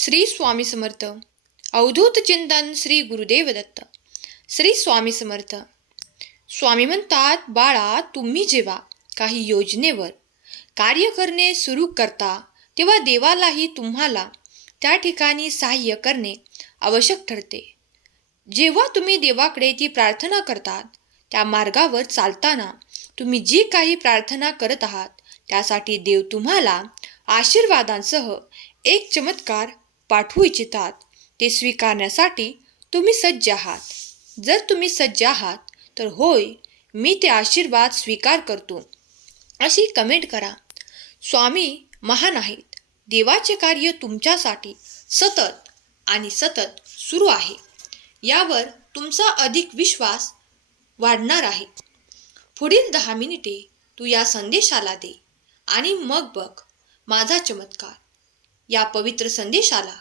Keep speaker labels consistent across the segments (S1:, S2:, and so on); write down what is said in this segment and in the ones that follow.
S1: श्री स्वामी समर्थ. अवधूत चिंतन श्री गुरुदेव दत्त श्री स्वामी समर्थ. स्वामी म्हणतात बाळा तुम्ही जेव्हा काही योजनेवर कार्य करणे सुरू करता तेव्हा देवालाही तुम्हाला त्या ठिकाणी सहाय्य करणे आवश्यक ठरते. जेव्हा तुम्ही देवाकडे ती प्रार्थना करतात त्या मार्गावर चालताना तुम्ही जी काही प्रार्थना करत आहात त्यासाठी देव तुम्हाला आशीर्वादांसह एक चमत्कार पाठवू इच्छितात ते स्वीकारण्यासाठी तुम्ही सज्ज आहात. जर तुम्ही सज्ज आहात तर होय मी ते आशीर्वाद स्वीकार करतो. अशी कमेंट करा. स्वामी महान आहेत. देवाचे कार्य तुमच्यासाठी सतत आणि सतत सुरू आहे. यावर तुमचा अधिक विश्वास वाढणार आहे. पुढील दहा मिनिटे तू या संदेशाला दे आणि मग बघ माझा चमत्कार. या पवित्र संदेशाला.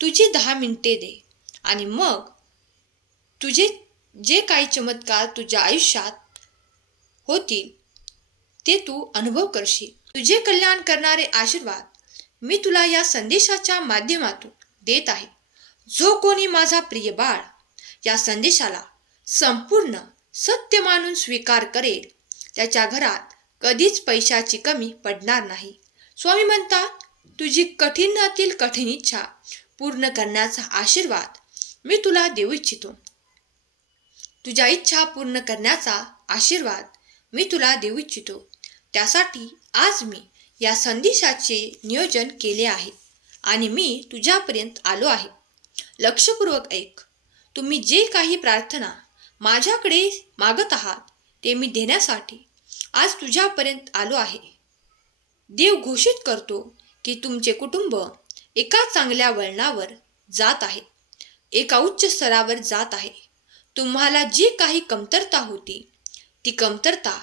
S1: तुझी दहा मिनिटे दे. आणि मग तुझे जे काही चमत्कार तुझ्या आयुष्यात होतील ते तू अनुभव करशील. तुझे कल्याण करणारे आशीर्वाद मी तुला या संदेशाच्या माध्यमातून देत आहे. जो कोणी माझा प्रिय बाळ या संदेशाला संपूर्ण सत्य मानून स्वीकार करेल त्याच्या घरात कधीच पैशाची कमी पडणार नाही. स्वामी म्हणतात तुझी कठीणातील कठीण इच्छा पूर्ण करण्याचा आशीर्वाद मी तुला देऊ इच्छितो. तुझ्या इच्छा पूर्ण करण्याचा आशीर्वाद मी तुला देऊ इच्छितो. त्यासाठी आज मी या संदेशाचे नियोजन केले आहे आणि मी तुझ्यापर्यंत आलो आहे. लक्षपूर्वक ऐक. तुम्ही जे काही प्रार्थना माझ्याकडे मागत आहात ते मी देण्यासाठी आज तुझ्यापर्यंत आलो आहे. देव घोषित करतो की तुमचे कुटुंब एका चांगल्या वळणावर जात आहे. एका उच्च स्तरावर जात आहे. तुम्हाला जी काही कमतरता होती ती कमतरता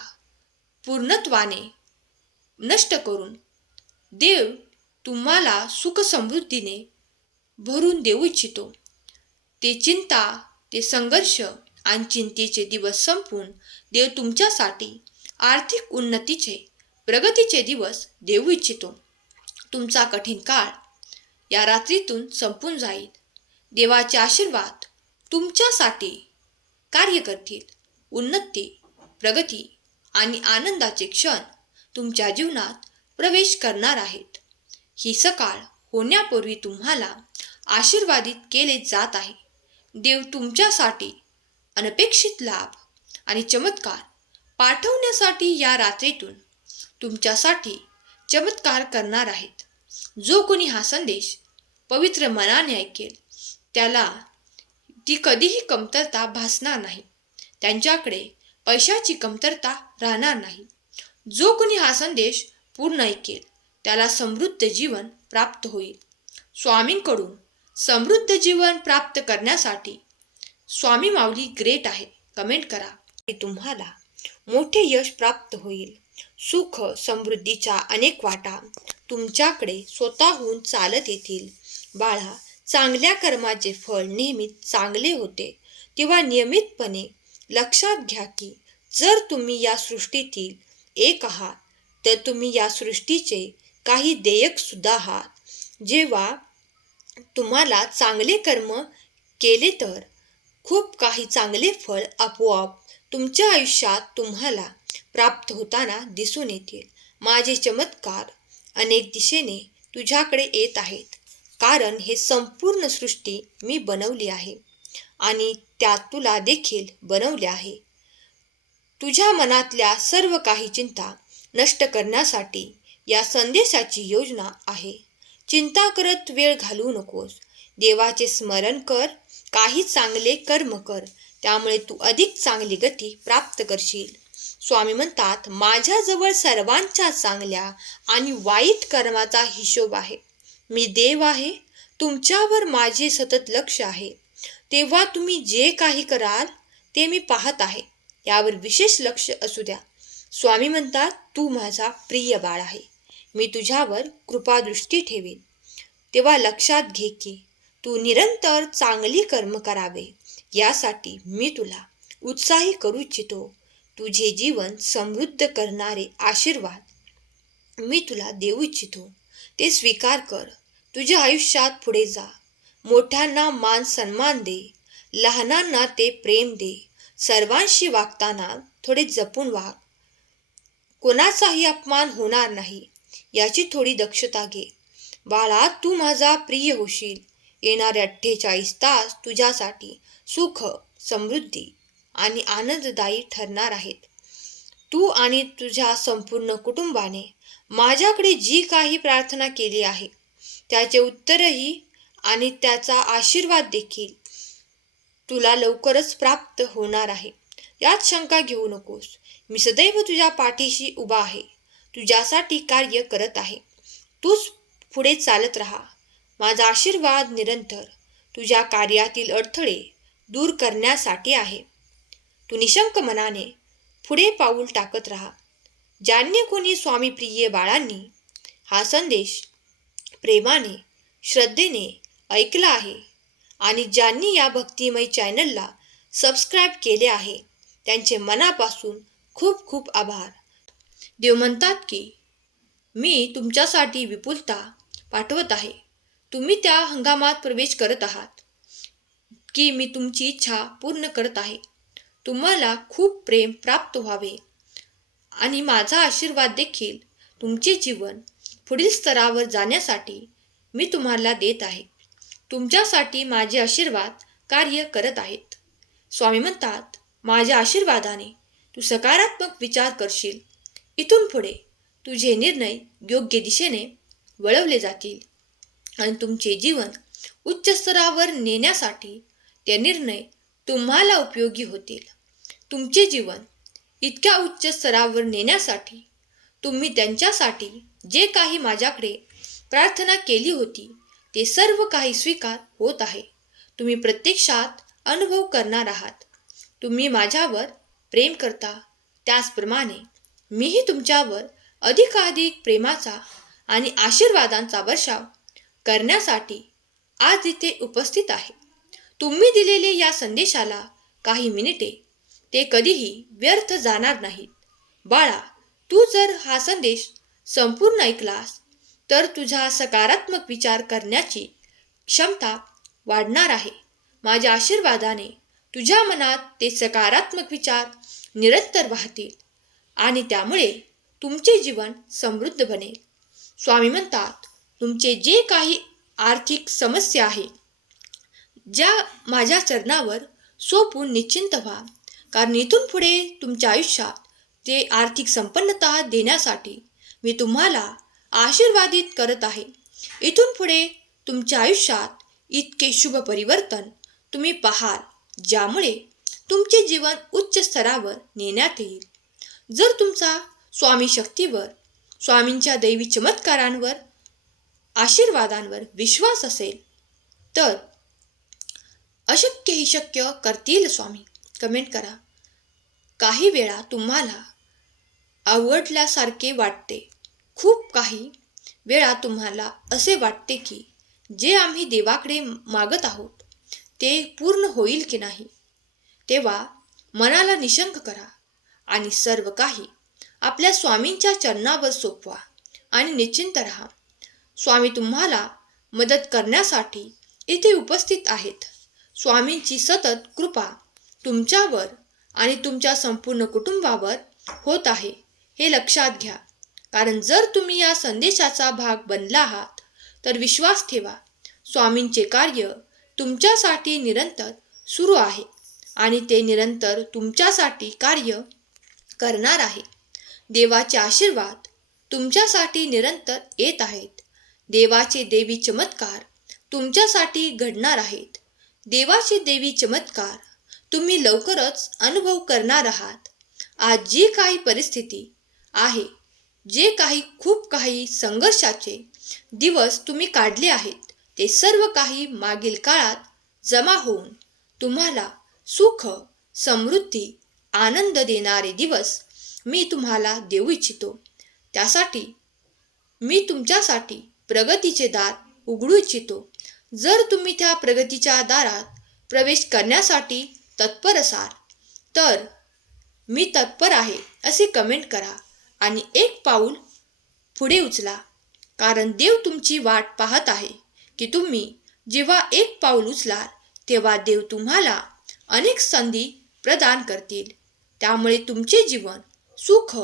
S1: पूर्णत्वाने नष्ट करून देव तुम्हाला सुख समृद्धीने भरून देऊ इच्छितो. ते चिंता ते संघर्ष आणि चिंतेचे दिवस संपून देव तुमच्यासाठी आर्थिक उन्नतीचे प्रगतीचे दिवस देऊ इच्छितो. तुमचा कठीण काळ या रात्रीतून संपून जाईल. देवाचे आशीर्वाद तुमच्यासाठी कार्य करतील. उन्नती प्रगती आणि आनंदाचे क्षण तुमच्या जीवनात प्रवेश करणार आहेत. ही सकाळ होण्यापूर्वी तुम्हाला आशीर्वादित केले जात आहे. देव तुमच्यासाठी अनपेक्षित लाभ आणि चमत्कार पाठवण्यासाठी या रात्रीतून तुमच्यासाठी चमत्कार करणार आहेत. जो कोणी हा संदेश पवित्र मनाने ऐकेल त्याला ती कधीही कमतरता भासणार नाही. त्यांच्याकडे पैशाची कमतरता राहणार नाही. जो कोणी हा संदेश पूर्ण ऐकेल त्याला समृद्ध जीवन प्राप्त होईल. स्वामींकडून समृद्ध जीवन प्राप्त करण्यासाठी स्वामी माऊली ग्रेट आहे. कमेंट करा. तुम्हाला मोठे यश प्राप्त होईल. सुख समृद्धीच्या अनेक वाटा तुमच्याकडे स्वतःहून चालत येतील. बाळा चांगल्या कर्माचे फळ नेहमी चांगले होते. तेव्हा नियमितपणे लक्षात घ्या की जर तुम्ही या सृष्टीतील एक आहात तर तुम्ही या सृष्टीचे काही देयक सुद्धा आहात. जेव्हा तुम्हाला चांगले कर्म केले तर खूप काही चांगले फळ आपोआप तुमच्या आयुष्यात तुम्हाला प्राप्त होताना दिसून येतील. माझे चमत्कार अनेक दिशेने तुझ्याकडे येत आहेत. कारण हे संपूर्ण सृष्टी मी बनवली आहे आणि त्यात तुला देखील बनवले आहे. तुझ्या मनातल्या सर्व काही चिंता नष्ट करण्यासाठी या संदेशाची योजना आहे. चिंता करत वेळ घालवू नकोस. देवाचे स्मरण कर. काही चांगले कर्म कर. त्यामुळे तू अधिक चांगली गती प्राप्त करशील. स्वामी म्हणतात माझ्याजवळ सर्वांच्या चांगल्या आणि वाईट कर्माचा हिशोब आहे. मी देव आहे तुमच्यावर माझे सतत लक्ष आहे. तेव्हा तुम्ही जे काही कराल ते मी पाहत आहे. यावर विशेष लक्ष असू द्या. स्वामी म्हणतात तू माझा प्रिय बाळ आहे. मी तुझ्यावर कृपादृष्टी ठेवीन. तेव्हा लक्षात घे की तू निरंतर चांगली कर्म करावे. यासाठी मी तुला उत्साही करू इच्छितो. तुझे जीवन समृद्ध करणारे आशीर्वाद मी तुला देऊ इच्छितो. ते स्वीकार कर. तुझ्या आयुष्यात पुढे जा. मोठ्यांना मान सन्मान दे. लहानांना ते प्रेम दे. सर्वांशी वागताना थोडे जपून वाग. कोणाचाही अपमान होणार नाही याची थोडी दक्षता घे. बाळा तू माझा प्रिय होशील. येणारे अठ्ठेचाळीस तास तुझ्यासाठी सुख समृद्धी आणि आनंददायी ठरणार आहेत. तू आणि तुझ्या संपूर्ण कुटुंबाने माझ्याकडे जी काही प्रार्थना केली आहे त्याचे उत्तरही आणि त्याचा आशीर्वाद देखील तुला लवकरच प्राप्त होणार आहे. यात शंका घेऊ नकोस. मी सदैव तुझ्या पाठीशी उभा आहे. तुझ्यासाठी कार्य करत आहे तूच पुढे चालत राहा. माझा आशीर्वाद निरंतर तुझ्या कार्यातील अडथळे दूर करण्यासाठी आहे. तू निशंक मनाने पुढे पाऊल टाकत राहा. ज्यांनी कोणी स्वामी प्रिय बाळांनी हा संदेश प्रेमाने श्रद्धेने ऐकला आहे आणि ज्यांनी या भक्तिमय चॅनलला सबस्क्राईब केले आहे त्यांचे मनापासून खूप खूप आभार. देव म्हणतात की मी तुमच्यासाठी विपुलता पाठवत आहे. तुम्ही त्या हंगामात प्रवेश करत आहात की मी तुमची इच्छा पूर्ण करत आहे. तुम्हाला खूप प्रेम प्राप्त व्हावे. आणि माझा आशीर्वाद देखील तुमचे जीवन पुढील स्तरावर जाण्यासाठी मी तुम्हाला देत आहे. तुमच्यासाठी माझे आशीर्वाद कार्य करत आहेत. स्वामी म्हणतात माझ्या आशीर्वादाने तू सकारात्मक विचार करशील. इथून पुढे तुझे निर्णय योग्य दिशेने वळवले जातील. आणि तुमचे जीवन उच्च स्तरावर नेण्यासाठी ते निर्णय तुम्हाला उपयोगी होतील. तुमचे जीवन इतक्या उच्च स्तरावर नेण्यासाठी तुम्ही त्यांच्यासाठी जे काही माझ्याकडे प्रार्थना केली होती ते सर्व काही स्वीकार होत आहे. तुम्ही प्रत्यक्षात अनुभव करणार आहात. तुम्ही माझ्यावर प्रेम करता. त्याचप्रमाणे मीही तुमच्यावर अधिकाधिक प्रेमाचा आणि आशीर्वादांचा वर्षाव करण्यासाठी आज इथे उपस्थित आहे. तुम्ही दिलेले या संदेशाला काही मिनिटे ते कधीही व्यर्थ जाणार नाहीत. बाळा तू जर हा संदेश संपूर्ण ऐकलास तर तुझा सकारात्मक विचार करण्याची क्षमता वाढणार आहे. माझ्या आशीर्वादाने तुझ्या मनात ते सकारात्मक विचार निरंतर वाहतील आणि त्यामुळे तुमचे जीवन समृद्ध बनेल. स्वामी म्हणतात तुमचे जे काही आर्थिक समस्या आहे ज्या माझ्या चरणावर सोपून निश्चिंत व्हा. कारण इथून पुढे तुमच्या आयुष्यात ते आर्थिक संपन्नता देण्यासाठी मी तुम्हाला आशीर्वादित करत आहे. इथून पुढे तुमच्या आयुष्यात इतके शुभ परिवर्तन तुम्ही पाहाल ज्यामुळे तुमचे जीवन उच्च स्तरावर नेण्यात येईल. जर तुमचा स्वामी शक्तीवर स्वामींच्या दैवी चमत्कारांवर आशीर्वादांवर विश्वास असेल तर अशक्य ही शक्य करतील स्वामी. कमेंट करा. काही वेळा तुम्हाला आवडल्यासारखे वाटते. खूप काही वेळा तुम्हाला असे वाटते की जे आम्ही देवाकडे मागत आहोत ते पूर्ण होईल की नाही? तेव्हा मनाला निशंक करा आणि सर्व काही आपल्या स्वामींच्या चरणावर सोपवा आणि निश्चिंत राहा. स्वामी तुम्हाला मदत करण्यासाठी इथे उपस्थित आहेत. स्वामींची सतत कृपा तुमच्यावर आणि तुमच्या संपूर्ण कुटुंबावर होत आहे हे लक्षात घ्या. कारण जर तुम्ही या संदेशाचा भाग बनला आहात तर विश्वास ठेवा स्वामींचे कार्य तुमच्यासाठी निरंतर सुरू आहे आणि ते निरंतर तुमच्यासाठी कार्य करणार आहे. देवाचे आशीर्वाद तुमच्यासाठी निरंतर येत आहेत. देवाचे देवी चमत्कार तुमच्यासाठी घडणार आहेत. देवाचे देवी चमत्कार. तुम्ही लवकरच अनुभव करणार आहात. आज जी काही परिस्थिती आहे जे काही खूप काही संघर्षाचे दिवस तुम्ही काढले आहेत ते सर्व काही मागील काळात जमा होऊन तुम्हाला सुख समृद्धी आनंद देणारे दिवस मी तुम्हाला देऊ इच्छितो. त्यासाठी मी तुमच्यासाठी प्रगतीचे दार उघडू इच्छितो. जर तुम्ही त्या प्रगतीच्या दारात प्रवेश करण्यासाठी तत्पर असाल तर मी तत्पर आहे असे कमेंट करा आणि एक पाऊल पुढे उचला. कारण देव तुमची वाट पाहत आहे की तुम्ही जेव्हा एक पाऊल उचलाल तेव्हा देव तुम्हाला अनेक संधी प्रदान करतील. त्यामुळे तुमचे जीवन सुख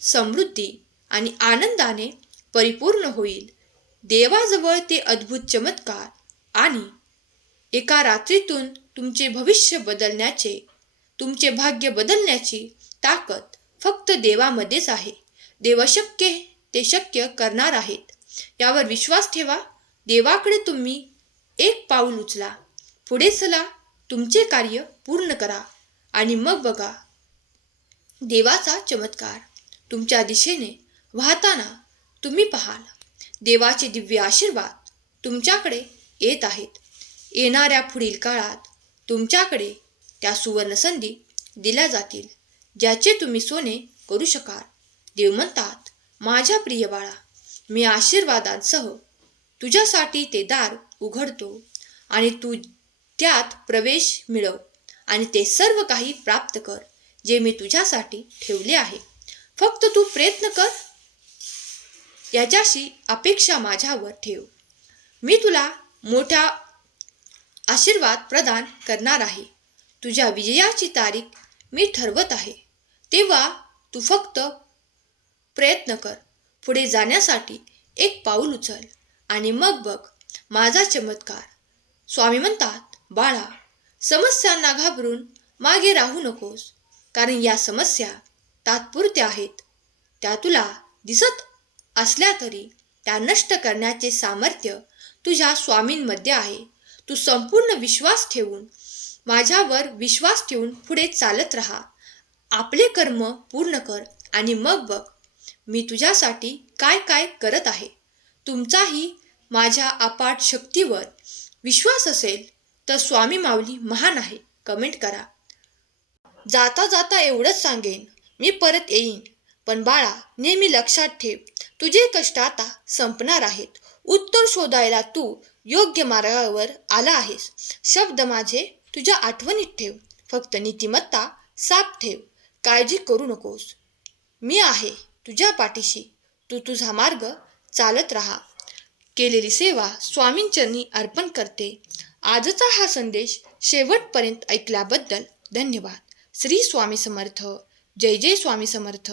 S1: समृद्धी आणि आनंदाने परिपूर्ण होईल. देवाजवळ ते अद्भुत चमत्कार आणि एका रात्रीतून तुमचे भविष्य बदलण्याचे तुमचे भाग्य बदलण्याची ताकद फक्त देवामध्येच आहे. देव शक्य ते शक्य करणार आहेत. यावर विश्वास ठेवा. देवाकडे तुम्ही एक पाऊल उचला. पुढे चला. तुमचे कार्य पूर्ण करा. आणि मग बघा. देवाचा चमत्कार. तुमच्या दिशेने वाहताना तुम्ही पाहाल. देवाचे दिव्य आशीर्वाद तुमच्याकडे येत आहेत. येणाऱ्या पुढील काळात तुमच्याकडे त्या सुवर्णसंधी दिल्या जातील ज्याचे तुम्ही सोने करू शकाल. देव म्हणतात माझ्या प्रिय बाळा मी आशीर्वादांसह तुझ्यासाठी ते दार उघडतो आणि तू त्यात प्रवेश मिळव आणि ते सर्व काही प्राप्त कर जे मी तुझ्यासाठी ठेवले आहे. फक्त तू प्रयत्न कर. याच्याशी अपेक्षा माझ्यावर ठेव. मी तुला मोठा आशीर्वाद प्रदान करणार आहे. तुझ्या विजयाची तारीख मी ठरवत आहे. तेव्हा तू फक्त प्रयत्न कर. पुढे जाण्यासाठी एक पाऊल उचल आणि मग बघ माझा चमत्कार. स्वामी म्हणतात बाळा समस्यांना घाबरून मागे राहू नकोस कारण या समस्या तात्पुरत्या आहेत. त्या तुला दिसत असल्या तरी त्या नष्ट करण्याचे सामर्थ्य तुझ्या स्वामींमध्ये आहे. तू संपूर्ण विश्वास ठेवून माझ्यावर विश्वास ठेवून पुढे चालत राहा. आपले कर्म पूर्ण कर आणि मग बघ मी तुझ्यासाठी काय काय करत आहे. तुमचाही माझ्या अपाट शक्तीवर विश्वास असेल तर स्वामी माऊली महान आहे. कमेंट करा. जाता जाता एवढंच सांगेन मी परत येईन. पण बाळा नेहमी लक्षात ठेव तुझे कष्ट आता संपणार आहेत. उत्तर शोधायला तू योग्य मार्गावर आला आहेस. शब्द माझे तुझ्या आठवणीत ठेव. फक्त नीतिमत्ता साफ ठेव. काळजी करू नकोस. मी आहे तुझ्या पाठीशी. तू तुझा मार्ग चालत राहा. केलेली सेवा स्वामींचरणी अर्पण करते. आजचा हा संदेश शेवटपर्यंत ऐकल्याबद्दल धन्यवाद. श्री स्वामी समर्थ. जय जय स्वामी समर्थ.